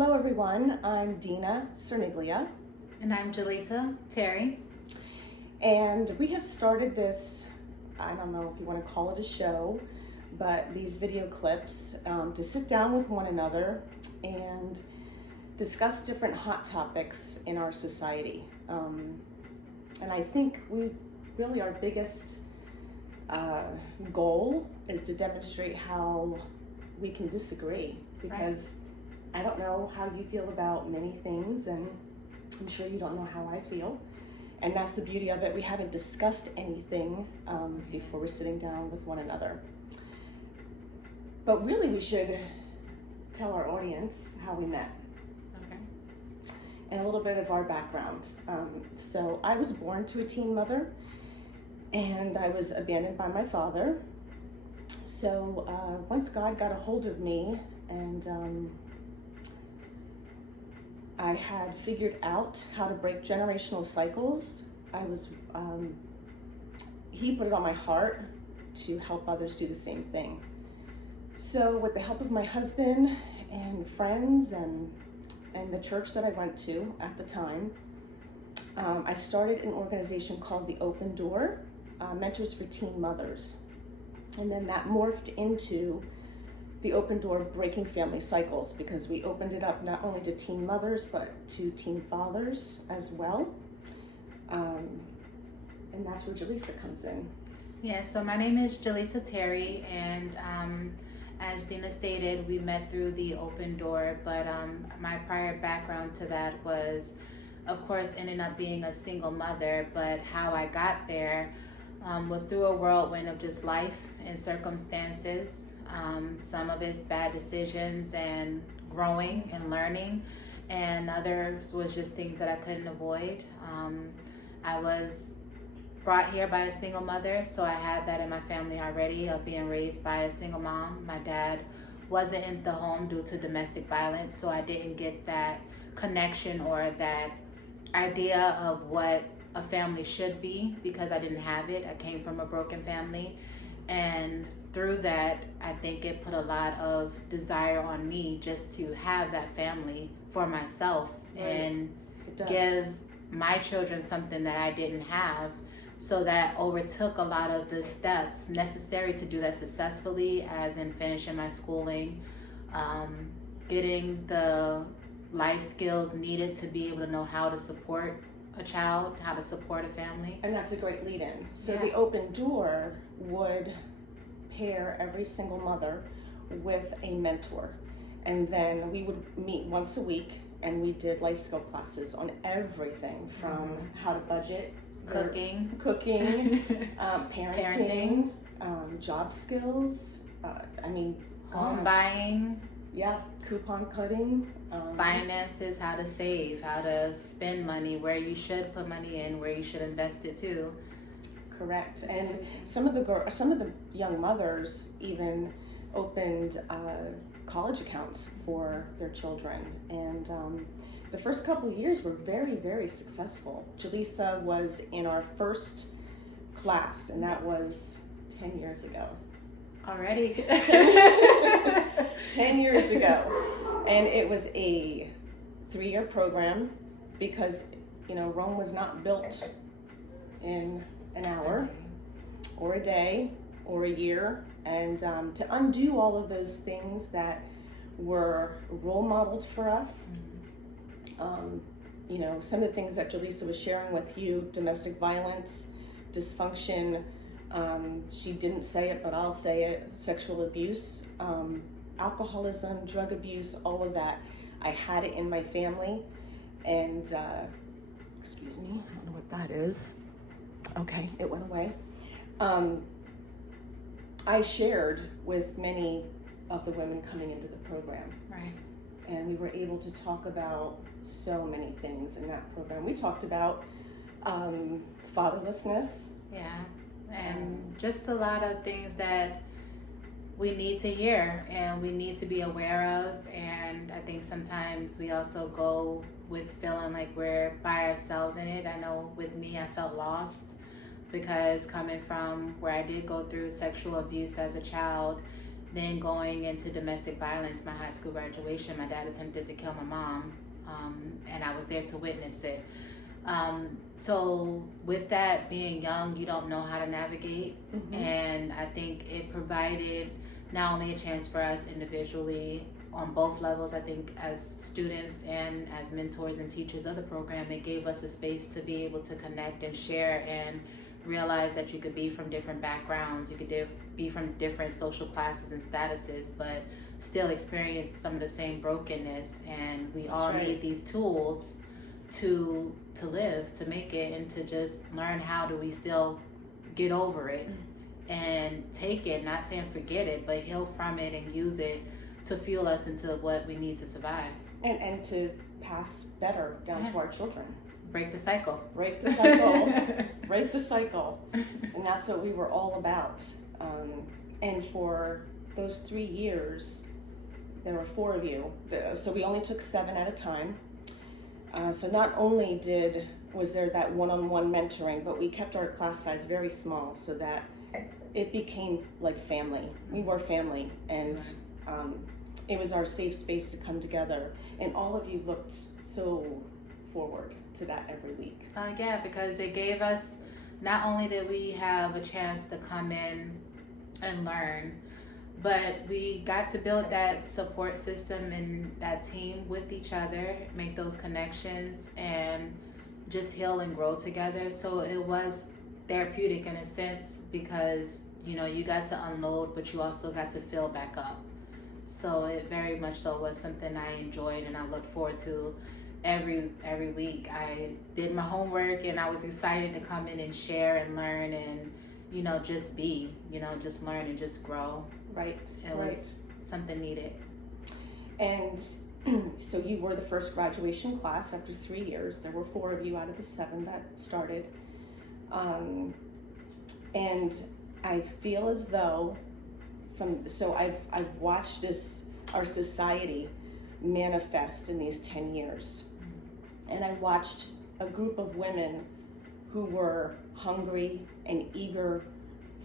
Hello everyone, I'm Dina Cerniglia. And I'm Jaleesa Terry. And we have started this, I don't know if you want to call it a show, but these video clips to sit down with one another and discuss different hot topics in our society. And I think our biggest goal is to demonstrate how we can disagree, because I don't know how you feel about many things, and I'm sure you don't know how I feel. And that's the beauty of it. We haven't discussed anything before we're sitting down with one another. But really, we should tell our audience how we met. Okay. And a little bit of our background. So I was born to a teen mother, and I was abandoned by my father. So once God got a hold of me, and I had figured out how to break generational cycles, he put it on my heart to help others do the same thing. So with the help of my husband and friends and the church that I went to at the time, I started an organization called the Open Door, Mentors for Teen Mothers. And then that morphed into the Open Door Breaking Family Cycles, because we opened it up not only to teen mothers, but to teen fathers as well. And that's where Jaleesa comes in. Yeah, so my name is Jaleesa Terry, and as Dina stated, we met through the Open Door, but my prior background to that was, of course, ending up being a single mother, but how I got there was through a whirlwind of just life and circumstances. Some of it's bad decisions and growing and learning, and others was just things that I couldn't avoid. I was brought here by a single mother, so I had that in my family already, of being raised by a single mom. My dad wasn't in the home due to domestic violence, so I didn't get that connection or that idea of what a family should be, because I didn't have it. I came from a broken family, and through that, I think it put a lot of desire on me just to have that family for myself, right, and give my children something that I didn't have. So that overtook a lot of the steps necessary to do that successfully, as in finishing my schooling, getting the life skills needed to be able to know how to support a child, how to support a family. And that's a great lead-in. So the Open Door would pair every single mother with a mentor, and then we would meet once a week, and we did life skill classes on everything from how to budget, cooking, parenting, job skills, home buying, coupon cutting, finances, how to save, how to spend money, where you should put money in, where you should invest it too. Correct. And some of the young mothers even opened college accounts for their children, and the first couple of years were very, very successful. Jaleesa was in our first class, and that was 10 years ago. Already. 10 years ago. And it was a 3-year program, because, Rome was not built in an hour or a day or a year. And to undo all of those things that were role modeled for us, some of the things that Jaleesa was sharing with you, domestic violence, dysfunction, she didn't say it, but I'll say it, sexual abuse, alcoholism, drug abuse, all of that. I had it in my family, and excuse me, I don't know what that is. Okay, it went away. I shared with many of the women coming into the program. Right. And we were able to talk about so many things in that program. We talked about fatherlessness. Yeah, and just a lot of things that we need to hear and we need to be aware of. And I think sometimes we also go with feeling like we're by ourselves in it. I know with me, I felt lost, because coming from where I did go through sexual abuse as a child, then going into domestic violence, my high school graduation, my dad attempted to kill my mom, and I was there to witness it. So with that, being young, you don't know how to navigate, and I think it provided not only a chance for us individually on both levels. I think as students and as mentors and teachers of the program, it gave us a space to be able to connect and share and realize that you could be from different backgrounds, you could be from different social classes and statuses, but still experience some of the same brokenness. And we all need these tools to live, to make it, and to just learn how do we still get over it and take it, not saying forget it, but heal from it and use it to fuel us into what we need to survive. And to pass better down to our children. Break the cycle. Break the cycle. Break the cycle. And that's what we were all about. And for those 3 years, there were 4 of you. So we only took 7 at a time. So not only was there that one-on-one mentoring, but we kept our class size very small so that it became like family. We were family, and it was our safe space to come together. And all of you looked so forward to that every week. Yeah, because it gave us, not only did we have a chance to come in and learn, but we got to build that support system and that team with each other, make those connections, and just heal and grow together. So it was therapeutic in a sense, because you got to unload, but you also got to fill back up. So it very much so was something I enjoyed, and I look forward to every week. I did my homework, and I was excited to come in and share and learn and just be, just learn and just grow. Right. It was something needed. And so you were the first graduation class after 3 years. There were 4 of you out of the 7 that started. And I feel as though I've watched our society manifest in these 10 years. And I watched a group of women who were hungry and eager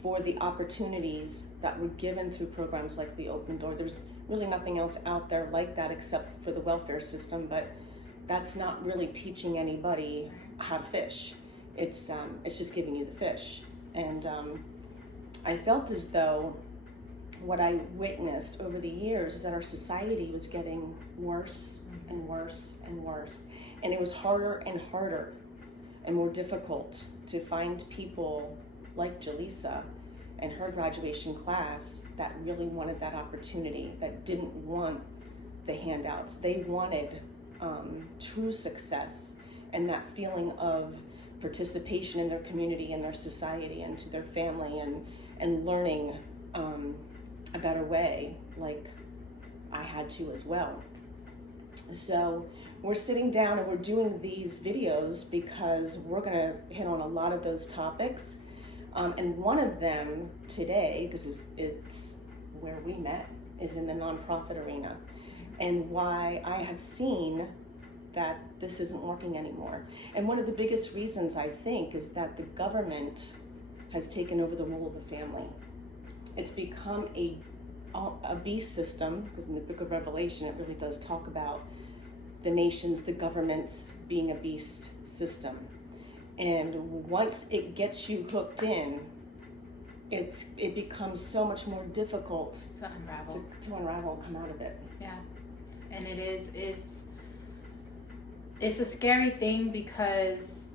for the opportunities that were given through programs like the Open Door. There's really nothing else out there like that except for the welfare system, but that's not really teaching anybody how to fish. It's just giving you the fish. And I felt as though what I witnessed over the years is that our society was getting worse and worse and worse. And it was harder and harder and more difficult to find people like Jaleesa and her graduation class that really wanted that opportunity, that didn't want the handouts. They wanted true success and that feeling of participation in their community and their society and to their family and learning a better way, like I had to as well. So we're sitting down and we're doing these videos because we're gonna hit on a lot of those topics. And one of them today, because it's where we met, is in the nonprofit arena, and why I have seen that this isn't working anymore. And one of the biggest reasons, I think, is that the government has taken over the role of the family. It's become a beast system, because in the book of Revelation, it really does talk about the nations, the governments being a beast system. And once it gets you hooked in, it becomes so much more difficult to unravel and come out of it. Yeah, and it's a scary thing, because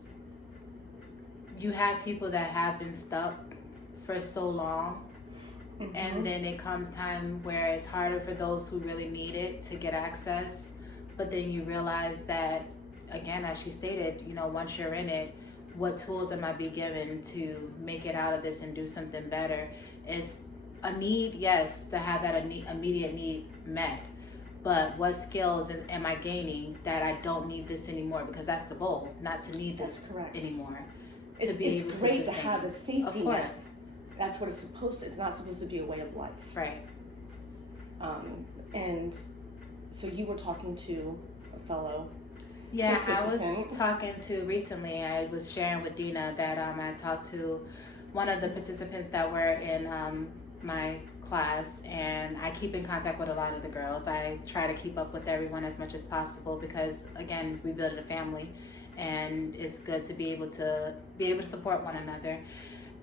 you have people that have been stuck for so long, and then it comes time where it's harder for those who really need it to get access. But then you realize that, again, as she stated, once you're in it, what tools am I being given to make it out of this and do something better? It's a need, yes, to have that immediate need met. But what skills am I gaining that I don't need this anymore? Because that's the goal, not to need this anymore. It's great to have a safety net. Of course. That's what it's supposed to. It's not supposed to be a way of life. Right. And so you were talking to a fellow. Yeah, I was talking to recently. I was sharing with Dina that I talked to one of the participants that were in my class, and I keep in contact with a lot of the girls. I try to keep up with everyone as much as possible because, again, we build a family, and it's good to be able to support one another.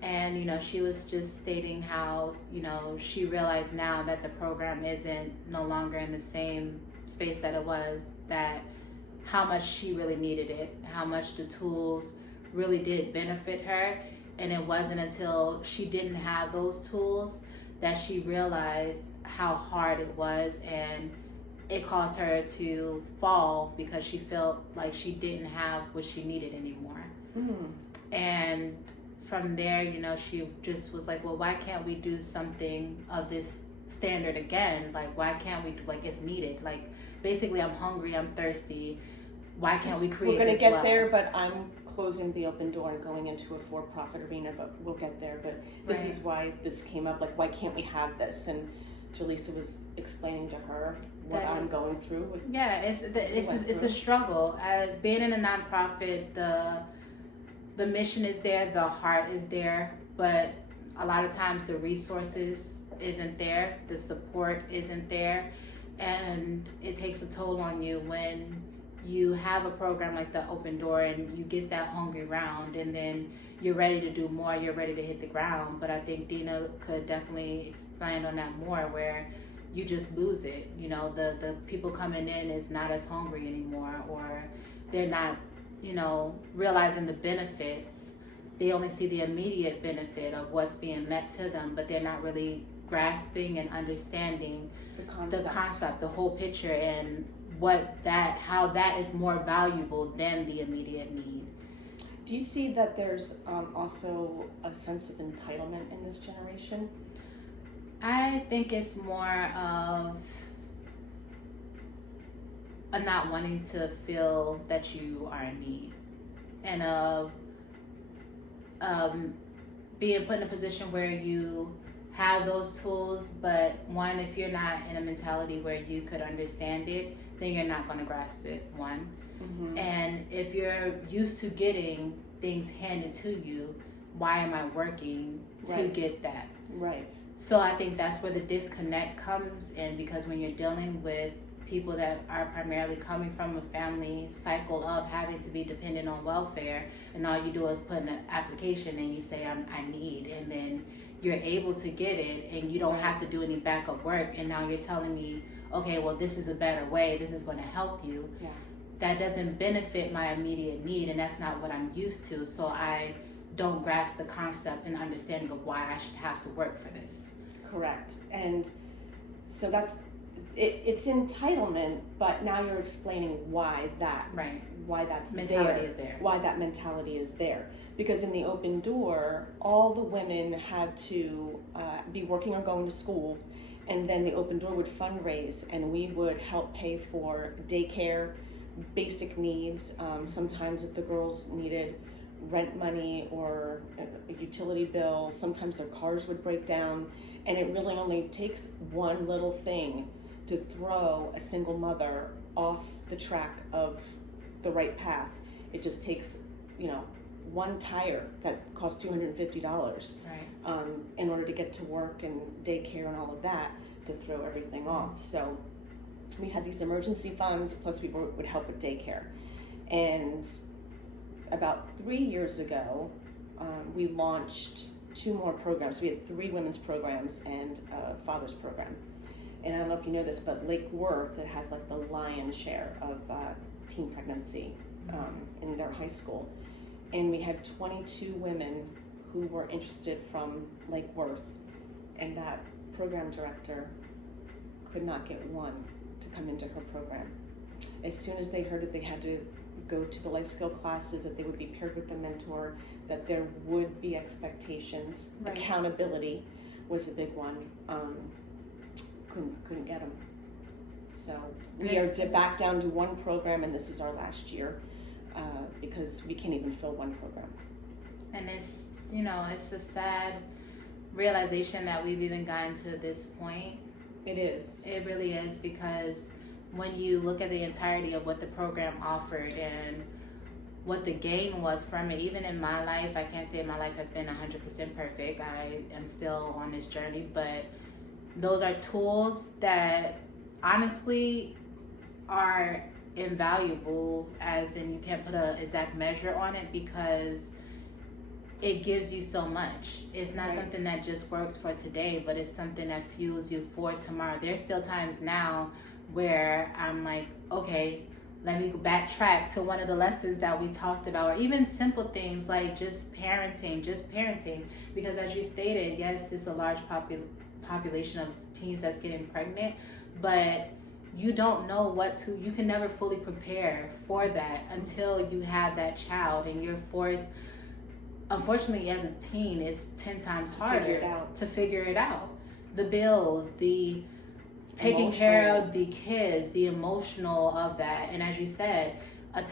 And, you know, she was just stating how, you know, she realized now that the program isn't no longer in the same space that it was, that how much she really needed it, how much the tools really did benefit her. And it wasn't until she didn't have those tools that she realized how hard it was, and it caused her to fall because she felt like she didn't have what she needed anymore. And from there, you know, she just was like, well, why can't we do something of this standard again? Like, why can't we, like, it's needed. Like, basically, I'm hungry, I'm thirsty. Why can't we create? We're going to this get well? there, but I'm closing the open door and going into a for-profit arena, but we'll get there. But this Right. is why this came up, like, why can't we have this? And Jaleesa was explaining to her what That I'm is- going through. Yeah, it's a struggle. Being in a nonprofit, the mission is there, the heart is there, but a lot of times the resources isn't there, the support isn't there, and it takes a toll on you when you have a program like the Open Door and you get that hungry round, and then you're ready to do more, you're ready to hit the ground. But I think Dina could definitely expand on that more, where you just lose it. You know, the people coming in is not as hungry anymore, or they're not, you know, realizing the benefits. They only see the immediate benefit of what's being met to them, but they're not really grasping and understanding the concept, the whole picture, and how that is more valuable than the immediate need. Do you see that there's also a sense of entitlement in this generation? I think it's more of a not wanting to feel that you are in need, and of being put in a position where you have those tools, but one, if you're not in a mentality where you could understand it, then you're not going to grasp it, one. And if you're used to getting things handed to you, why am I working to get that? Right. So I think that's where the disconnect comes in, because when you're dealing with people that are primarily coming from a family cycle of having to be dependent on welfare, and all you do is put in an application and you say, I need, and then you're able to get it, and you don't have to do any backup work, and now you're telling me, okay, well, this is a better way, this is going to help you. Yeah. That doesn't benefit my immediate need, and that's not what I'm used to, so I don't grasp the concept and understanding of why I should have to work for this. Correct. And so that's it's entitlement, but now you're explaining why that's Mentality is there. Why that mentality is there. Because in the Open Door, all the women had to be working or going to school, and then the Open Door would fundraise, and we would help pay for daycare, basic needs. Sometimes if the girls needed rent money or a utility bill, sometimes their cars would break down, and it really only takes one little thing to throw a single mother off the track of the right path. It just takes, you know, one tire that costs $250 Right. In order to get to work and daycare and all of that, to throw everything off. So we had these emergency funds, plus we would help with daycare. And about 3 years ago, we launched 2 more programs. We had 3 women's programs and a father's program. And I don't know if you know this, but Lake Worth, it has like the lion's share of teen pregnancy in their high school. And we had 22 women who were interested from Lake Worth, and that program director could not get one to come into her program. As soon as they heard that they had to go to the life skill classes, that they would be paired with a mentor, that there would be expectations, Right. Accountability was a big one. Couldn't get them. So we are back down to 1 program, and this is our last year because we can't even fill 1 program. And it's, you know, it's a sad realization that we've even gotten to this point. It is. It really is, because when you look at the entirety of what the program offered and what the gain was from it, even in my life, I can't say my life has been 100% perfect. I am still on this journey, but those are tools that honestly are invaluable, as in you can't put an exact measure on it, because it gives you so much. It's not something that just works for today, but it's something that fuels you for tomorrow. There's still times now where I'm like, okay, let me go backtrack to one of the lessons that we talked about, or even simple things like just parenting. Because as you stated, yes, it's a large population of teens that's getting pregnant, but you don't know you can never fully prepare for that until you have that child, and you're forced, unfortunately, as a teen, it's 10 times harder to figure it out. The bills, the taking care of the kids, the emotional of that. And as you said, a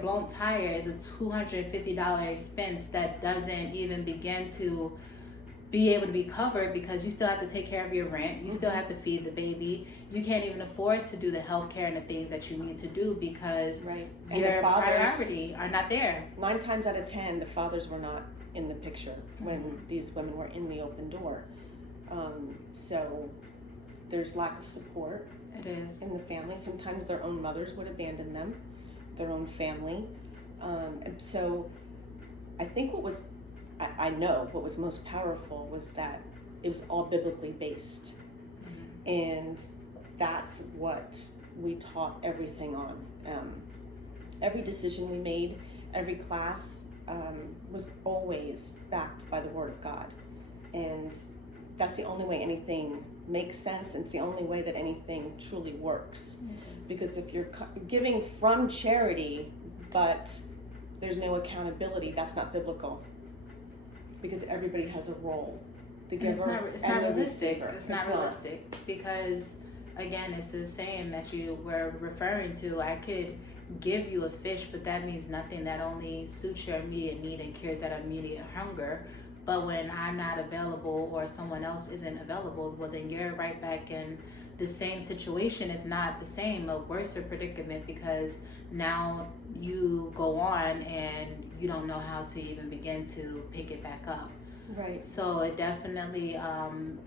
blown tire is a $250 expense that doesn't even begin to be able to be covered, because you still have to take care of your rent. You still have to feed the baby. You can't even afford to do the health care and the things that you need to do because your priority are not there. 9 times out of 10, the fathers were not in the picture when these women were in the open door. So there's lack of support. It is. In the family. Sometimes their own mothers would abandon them, their own family. And so I think I know what was most powerful was that it was all biblically based. And that's what we taught everything on. Every decision we made, every class was always backed by the Word of God. And that's the only way anything makes sense, and it's the only way that anything truly works. Because if you're giving from charity, but there's no accountability, that's not biblical. Because everybody has a role. The giver it's not and the realistic. receiver. It's not realistic because, again, it's the saying that you were referring to. I could give you a fish, but that means nothing. That only suits your immediate need and cures that immediate hunger. But when I'm not available or someone else isn't available, well, then you're right back in the same situation, if not the same, a worse predicament, because now you go on and you don't know how to even begin to pick it back up. Right. So it definitely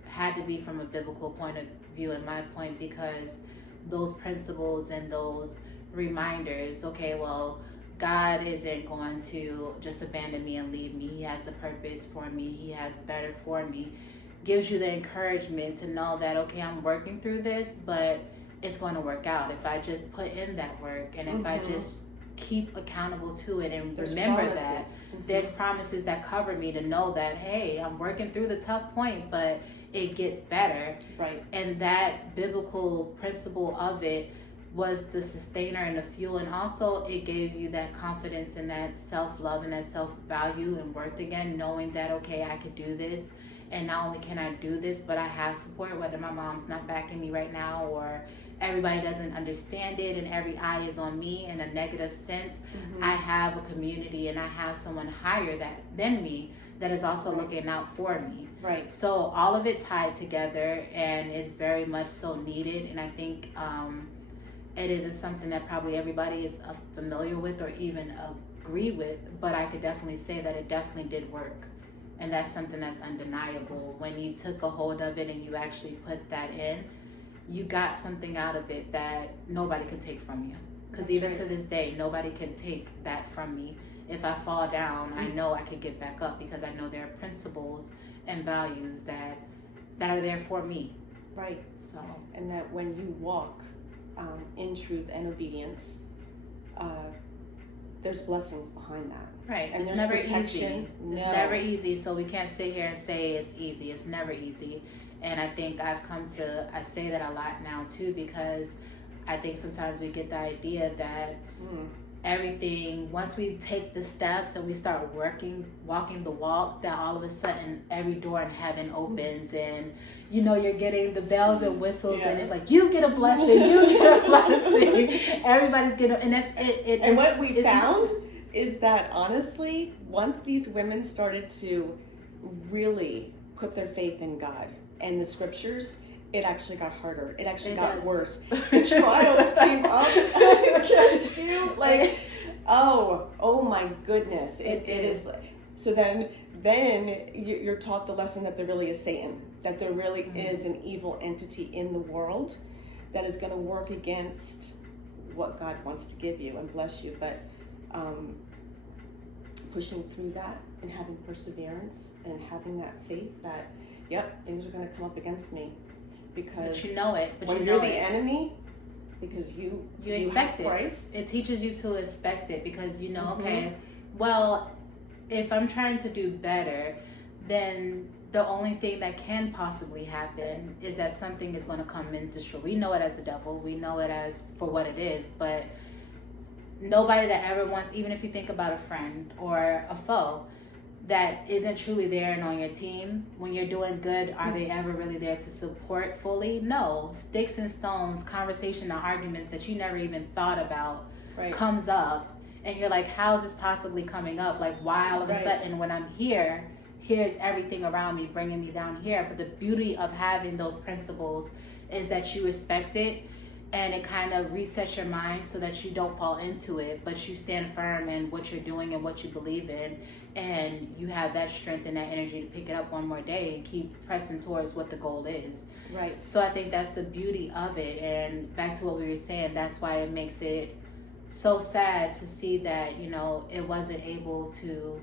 had to be from a biblical point of view, in my point, because those principles and those reminders, okay, well, God isn't going to just abandon me and leave me. He has a purpose for me. He has better for me. Gives you the encouragement to know that, okay, I'm working through this, but it's going to work out if I just put in that work, and if I just keep accountable to it and remember that there's promises that cover me, to know that, hey, I'm working through the tough point, but it gets better. Right. And that biblical principle of it was the sustainer and the fuel, and also it gave you that confidence and that self-love and that self-value and worth again, knowing that, okay, I could do this. And not only can I do this, but I have support, whether my mom's not backing me right now or everybody doesn't understand it and every eye is on me in a negative sense. I have a community and I have someone higher than me that is also looking out for me. Right. So all of it tied together and is very much so needed. And I think it isn't something that probably everybody is familiar with or even agree with, but I could definitely say that it definitely did work. And that's something that's undeniable. When you took a hold of it and you actually put that in, you got something out of it that nobody could take from you. Because even to this day, nobody can take that from me. If I fall down, I know I could get back up because I know there are principles and values that are there for me. Right. So, and that when you walk in truth and obedience, there's blessings behind that. Right. And it's there's never protection. easy. It's never easy, so we can't sit here and say it's easy. It's never easy. And I think I say that a lot now too, because I think sometimes we get the idea that everything, once we take the steps and we start walking the walk, that all of a sudden every door in heaven opens and you're getting the bells and whistles and it's like, you get a blessing, you get a blessing. Everybody's getting, and that's it. And what we found is that honestly, once these women started to really put their faith in God and the scriptures, it actually got harder. It actually got worse. The trials came up against you. Like, oh my goodness. It is. So then then you're taught the lesson that there really is Satan, that there really is an evil entity in the world that is going to work against what God wants to give you and bless you. But pushing through that and having perseverance and having that faith that, yep, things are going to come up against me, because but you know it. But when you you're know the it. enemy, because you expect have Christ. It teaches you to expect it, because you know, okay, well, if I'm trying to do better, then the only thing that can possibly happen is that something is going to come in to show. We know it as the devil. We know it as for what it is, but nobody that ever wants, even if you think about a friend or a foe that isn't truly there and on your team, when you're doing good, are they ever really there to support fully? No. Sticks and stones, conversation and arguments that you never even thought about comes up, and you're like, how is this possibly coming up? Like, why all of a sudden when I'm here, here's everything around me bringing me down here? But the beauty of having those principles is that you respect it, and it kind of resets your mind so that you don't fall into it, but you stand firm in what you're doing and what you believe in, and you have that strength and that energy to pick it up one more day and keep pressing towards what the goal is. Right. So I think that's the beauty of it. And back to what we were saying, that's why it makes it so sad to see that, you know, it wasn't able to,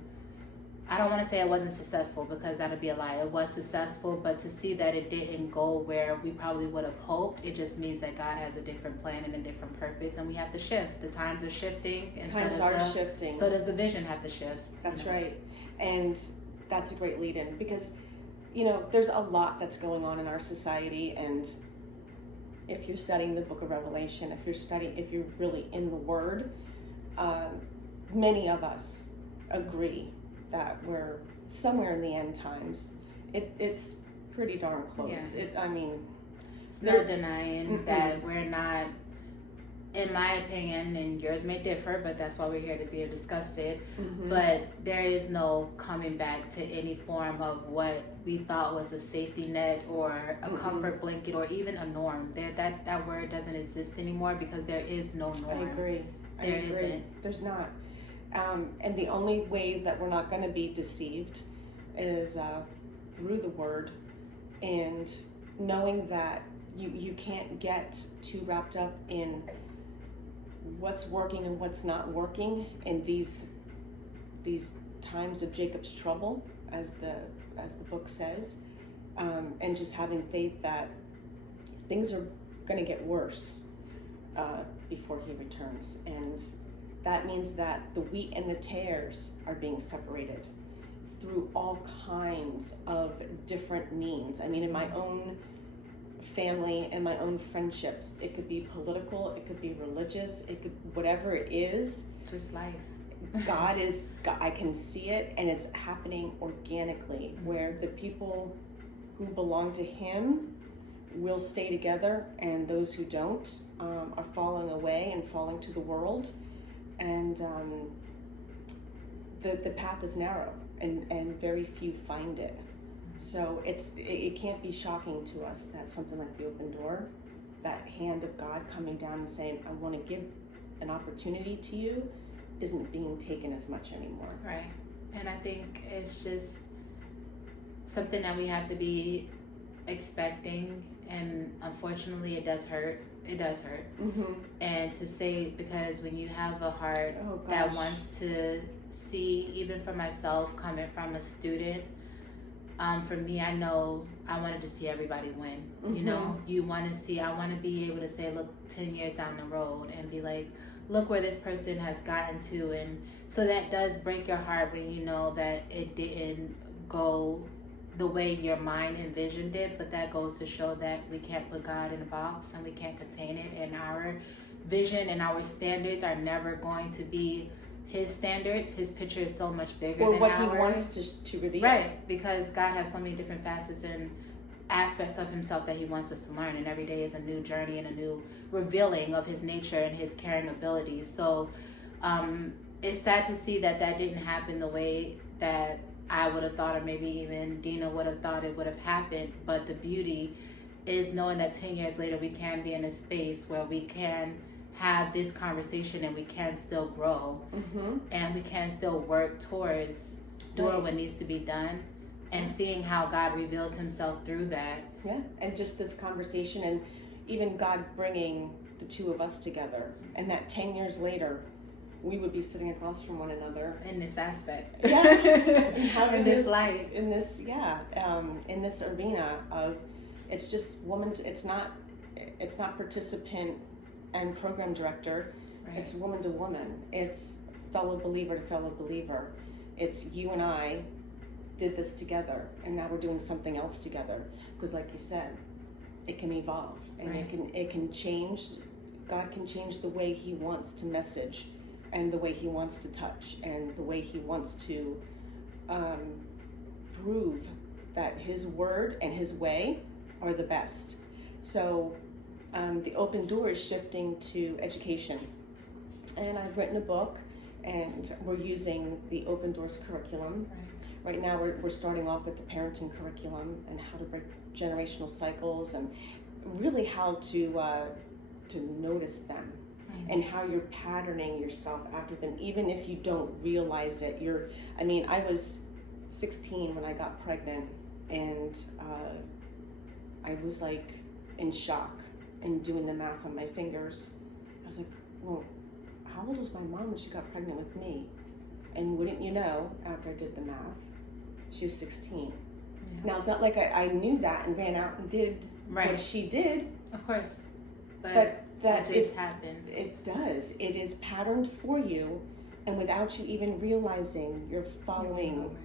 I don't want to say it wasn't successful, because that'd be a lie. It was successful, but to see that it didn't go where we probably would have hoped, it just means that God has a different plan and a different purpose, and we have to shift. The times are shifting. And times are shifting. So does the vision have to shift? That's right. And that's a great lead-in, because, you know, there's a lot that's going on in our society, and if you're studying the book of Revelation, if you're really in the Word, many of us agree that we're somewhere in the end times. It's pretty darn close. Yeah. It's no denying that we're not, in my opinion, and yours may differ, but that's why we're here to be able to discuss it. But there is no coming back to any form of what we thought was a safety net or a comfort blanket or even a norm. That word doesn't exist anymore, because there is no norm. I agree. There isn't. There's not. And the only way that we're not going to be deceived is through the Word, and knowing that you can't get too wrapped up in what's working and what's not working in these times of Jacob's trouble, as the book says, and just having faith that things are going to get worse before he returns. And that means that the wheat and the tares are being separated through all kinds of different means. I mean, in my own family and my own friendships, it could be political, it could be religious, it could, whatever it is. Just life. God, I can see it, and it's happening organically, where the people who belong to Him will stay together, and those who don't are falling away and falling to the world. And the path is narrow, and very few find it. So it can't be shocking to us that something like the open door, that hand of God coming down and saying, I want to give an opportunity to you, isn't being taken as much anymore. Right. And I think it's just something that we have to be expecting, and unfortunately it does hurt. It does hurt. And to say, because when you have a heart that wants to see, even for myself, coming from a student, for me, I know I wanted to see everybody win. You know, I want to be able to say, look, 10 years down the road and be like, look where this person has gotten to. And so that does break your heart when you know that it didn't go the way your mind envisioned it, but that goes to show that we can't put God in a box and we can't contain it, and our vision and our standards are never going to be His standards. His picture is so much bigger or than what ours. He wants to reveal. Right, because God has so many different facets and aspects of Himself that He wants us to learn, and every day is a new journey and a new revealing of His nature and His caring abilities. So it's sad to see that didn't happen the way that I would have thought, or maybe even Dina would have thought it would have happened. But the beauty is knowing that 10 years later we can be in a space where we can have this conversation and we can still grow, and we can still work towards doing Right. what needs to be done, and seeing how God reveals himself through that. Yeah, and just this conversation, and even God bringing the two of us together, and that 10 years later, we would be sitting across from one another. In this aspect. Yeah. In this light. In this, in this arena of, it's just it's not participant and program director. Right. It's woman to woman. It's fellow believer to fellow believer. It's you and I did this together, and now we're doing something else together. Because like you said, it can evolve, and Right. it can change. God can change the way he wants to message, and the way he wants to touch, and the way he wants to prove that his word and his way are the best. So the open door is shifting to education. And I've written a book, and we're using the Open Doors curriculum. Right now we're starting off with the parenting curriculum and how to break generational cycles, and really how to notice them, and how you're patterning yourself after them, even if you don't realize it. I was 16 when I got pregnant, and I was like in shock and doing the math on my fingers. I was like, well, how old was my mom when she got pregnant with me? And wouldn't you know, after I did the math, she was 16. Yeah. Now, it's not like I knew that and ran out and did what she did. Of course. But that just happens. It does. It is patterned for you, and without you even realizing, you're following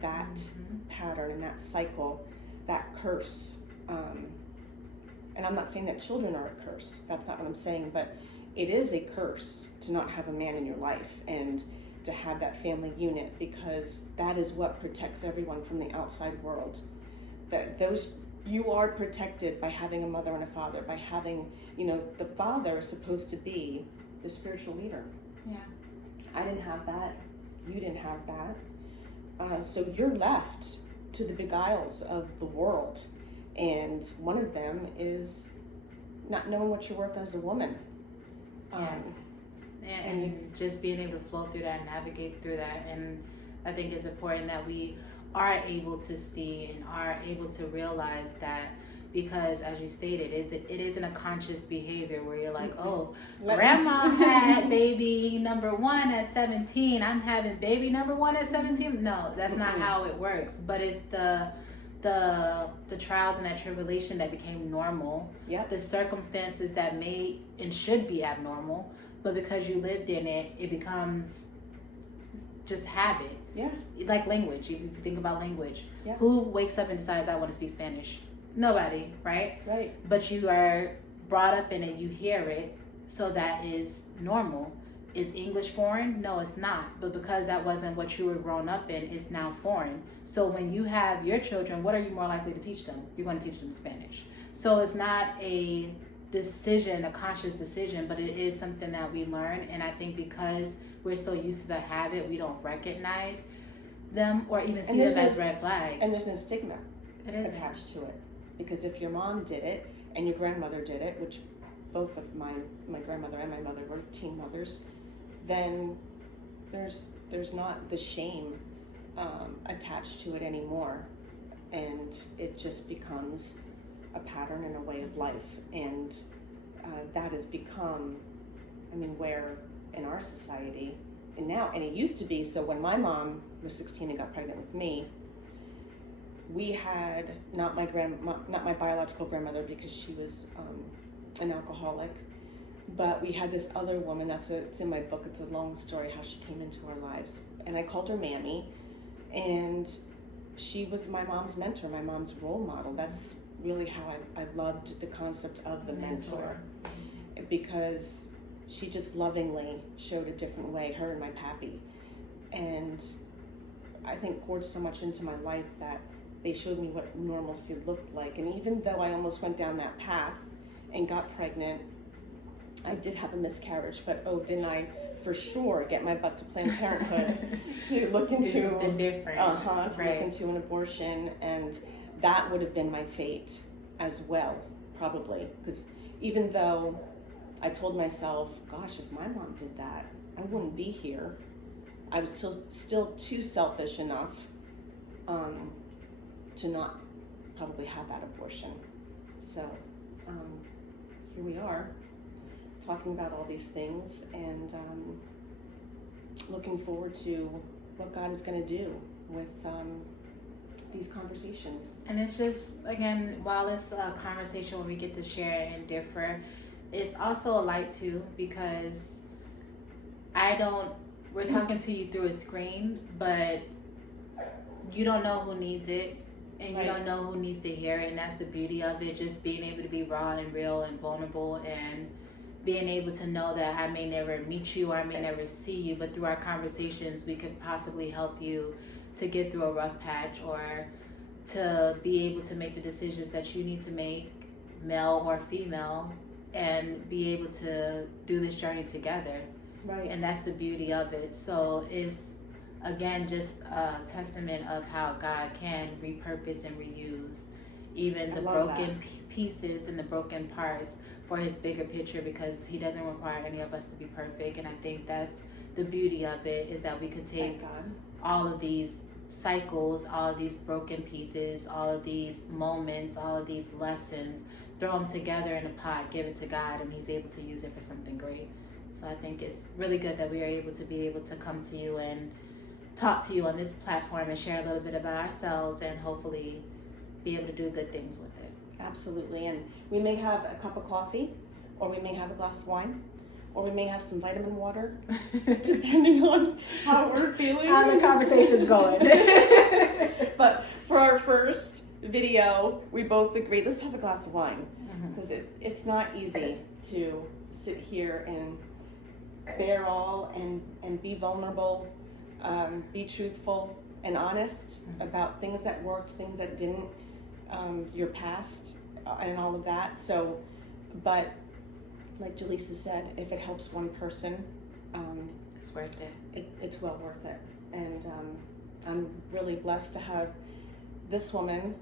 that pattern and that cycle, that curse. And I'm not saying that children are a curse. That's not what I'm saying. But it is a curse to not have a man in your life and to have that family unit, because that is what protects everyone from the outside world. You are protected by having a mother and a father, by having, the father is supposed to be the spiritual leader. Yeah. I didn't have that. You didn't have that. So you're left to the beguiles of the world. And one of them is not knowing what you're worth as a woman. And just being able to flow through that and navigate through that. And I think it's important that we are able to see and are able to realize that, because as you stated, it isn't a conscious behavior where you're like, oh, grandma had baby number 1 at 17, I'm having baby number 1 at 17. No, that's not how it works. But it's the trials and that tribulation that became normal, the circumstances that may and should be abnormal, but because you lived in it, it becomes just habit. Yeah. Like language. If you think about language, yeah. Who wakes up and decides I want to speak Spanish? Nobody, right? Right. But you are brought up in it, you hear it, so that is normal. Is English foreign? No, it's not. But because that wasn't what you were grown up in, it's now foreign. So when you have your children, what are you more likely to teach them? You're going to teach them Spanish. So it's not a decision, a conscious decision, but it is something that we learn. And I think because we're so used to the habit, we don't recognize them or even see them as red flags. And there's no stigma attached to it. Because if your mom did it and your grandmother did it, which both of my grandmother and my mother were teen mothers, then there's not the shame attached to it anymore. And it just becomes a pattern and a way of life. And that has become, where in our society, and it used to be, so when my mom was 16 and got pregnant with me, we had not my biological grandmother, because she was an alcoholic, but we had this other woman. It's in my book. It's a long story how she came into our lives, and I called her Mammy, and she was my mom's mentor, my mom's role model. That's really how I loved the concept of the mentor, because she just lovingly showed a different way, her and my pappy, and I think poured so much into my life that they showed me what normalcy looked like. And even though I almost went down that path and got pregnant, I did have a miscarriage, but didn't I for sure get my butt to Planned Parenthood to look into something different. Look into an abortion, and that would have been my fate as well, probably. Because even though I told myself, gosh, if my mom did that, I wouldn't be here. I was still too selfish enough to not probably have that abortion. So here we are talking about all these things and looking forward to what God is going to do with these conversations. And it's just, again, while it's a conversation where we get to share and differ, it's also a light too, because we're talking to you through a screen, but you don't know who needs it, and you don't know who needs to hear it, and that's the beauty of it, just being able to be raw and real and vulnerable, and being able to know that I may never meet you or I may never see you, but through our conversations we could possibly help you to get through a rough patch, or to be able to make the decisions that you need to make, male or female, and be able to do this journey together. Right. And that's the beauty of it. So it's, again, just a testament of how God can repurpose and reuse even the broken pieces and the broken parts for his bigger picture, because he doesn't require any of us to be perfect. And I think that's the beauty of it, is that we could take all of these cycles, all of these broken pieces, all of these moments, all of these lessons, throw them together in a pot, give it to God, and he's able to use it for something great. So I think it's really good that we are able to come to you and talk to you on this platform and share a little bit about ourselves, and hopefully be able to do good things with it. Absolutely. And we may have a cup of coffee, or we may have a glass of wine, or we may have some vitamin water, depending on how we're feeling. How the conversation's going. But for our first video, we both agreed, let's have a glass of wine, because it's not easy to sit here and bear all and be vulnerable, be truthful and honest about things that worked, things that didn't, your past and all of that. So, but like Jaleesa said, if it helps one person, it's worth it. It's well worth it. And I'm really blessed to have this woman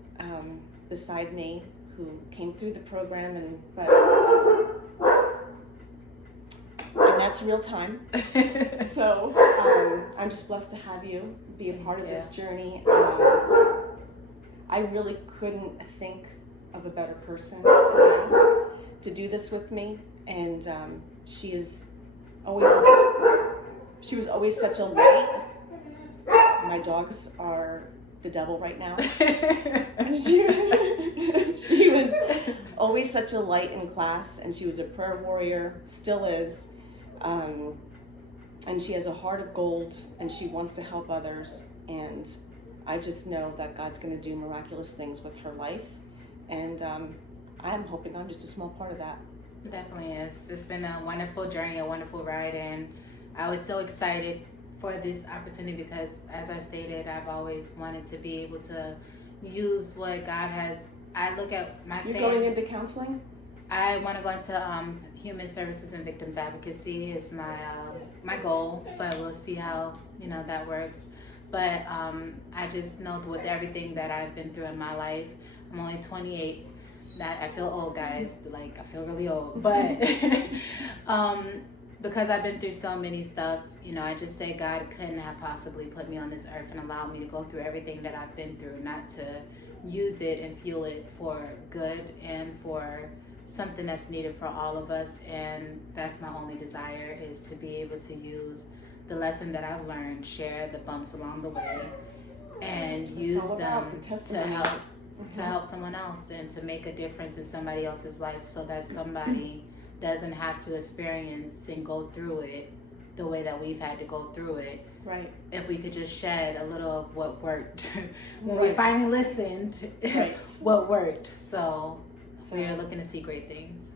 beside me who came through the program, and that's real time. So I'm just blessed to have you be a part of this journey. I really couldn't think of a better person to ask to do this with me, and she was always such a light. My dogs are the devil right now. She was always such a light in class, and she was a prayer warrior, still is, and she has a heart of gold, and she wants to help others, and I just know that God's going to do miraculous things with her life, and I'm hoping I'm just a small part of that. It definitely is. It's been a wonderful journey, a wonderful ride, and I was so excited for this opportunity because, as I stated, I've always wanted to be able to use what God has. I look at my You're going into counseling? I want to go into human services and victims advocacy is my goal, but we'll see how that works. But I just know with everything that I've been through in my life, I'm only 28. That I feel old, guys. Like I feel really old, but because I've been through so many stuff, I just say God couldn't have possibly put me on this earth and allowed me to go through everything that I've been through, not to use it and fuel it for good and for something that's needed for all of us. And that's my only desire, is to be able to use the lesson that I've learned, share the bumps along the way, and use them to help someone else and to make a difference in somebody else's life, so that somebody doesn't have to experience and go through it the way that we've had to go through it. Right. If we could just shed a little of what worked when we finally listened, what worked. So we are looking to see great things.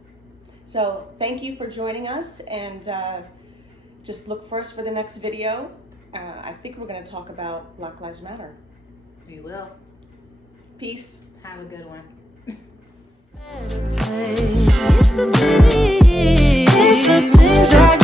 So thank you for joining us, and just look for us for the next video. I think we're going to talk about Black Lives Matter. We will. Peace. Have a good one. It's a thing.